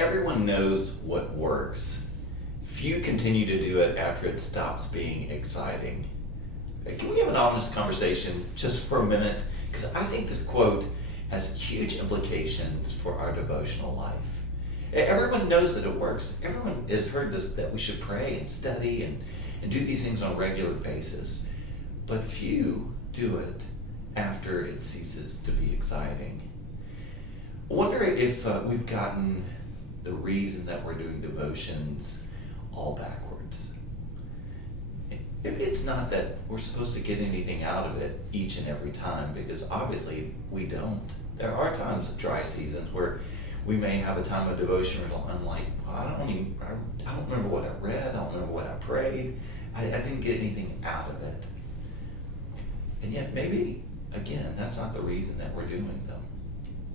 Everyone knows what works. Few continue to do it after it stops being exciting. Can we have an honest conversation just for a minute? Because I think this quote has huge implications for our devotional life. Everyone knows that it works. Everyone has heard this, that we should pray and study and do these things on a regular basis. But few do it after it ceases to be exciting. I wonder if we've gotten the reason that we're doing devotions all backwards. If it's not that we're supposed to get anything out of it each and every time, because obviously we don't. There are times of dry seasons where we may have a time of devotion where I'm like, well, I don't remember what I read, I don't remember what I prayed, I didn't get anything out of it. And yet maybe, again, that's not the reason that we're doing them.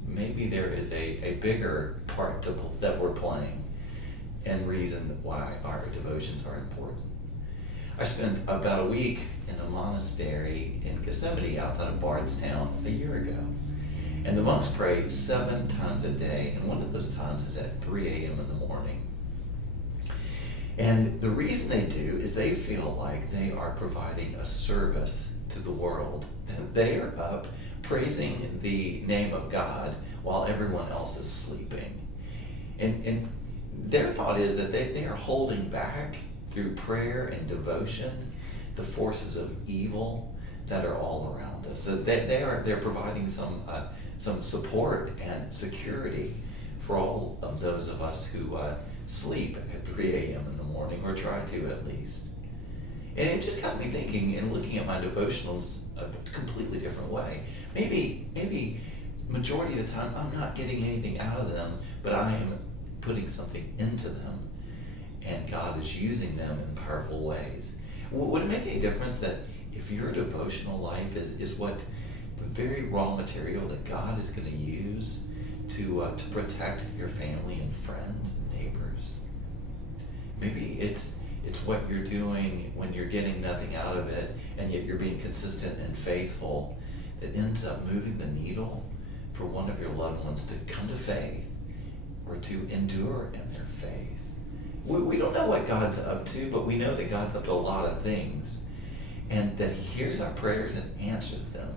Maybe there is a bigger part that we're playing and reason why our devotions are important. I spent about a week in a monastery in Yosemite outside of Bardstown a year ago. And the monks pray 7 times a day, and one of those times is at 3 a.m. in the morning. And the reason they do is they feel like they are providing a service to the world. They are up praising the name of God while everyone else is sleeping. And their thought is that they are holding back through prayer and devotion the forces of evil that are all around us. So they're providing some support and security for all of those of us who sleep at 3 a.m. in the morning, or try to at least. And it just got me thinking and looking at my devotionals a completely different way. Maybe majority of the time I'm not getting anything out of them, but I am putting something into them, and God is using them in powerful ways. Would it make any difference that if your devotional life is what the very raw material that God is going to use to protect your family and friends and neighbors? Maybe it's what you're doing when you're getting nothing out of it, and yet you're being consistent and faithful, that ends up moving the needle for one of your loved ones to come to faith or to endure in their faith. We don't know what God's up to, but we know that God's up to a lot of things, and that He hears our prayers and answers them.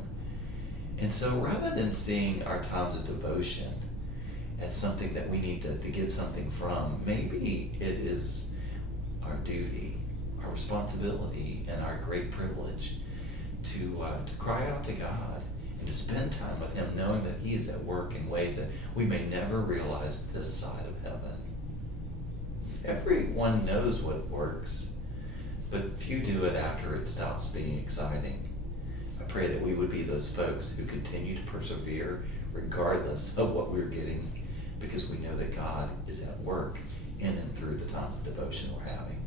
And so rather than seeing our times of devotion as something that we need to get something from, maybe it is our duty, our responsibility, and our great privilege to cry out to God and to spend time with Him, knowing that He is at work in ways that we may never realize this side of heaven. Everyone knows what works, but few do it after it stops being exciting. I pray that we would be those folks who continue to persevere regardless of what we're getting, because we know that God is at work in and through the times of devotion we're having.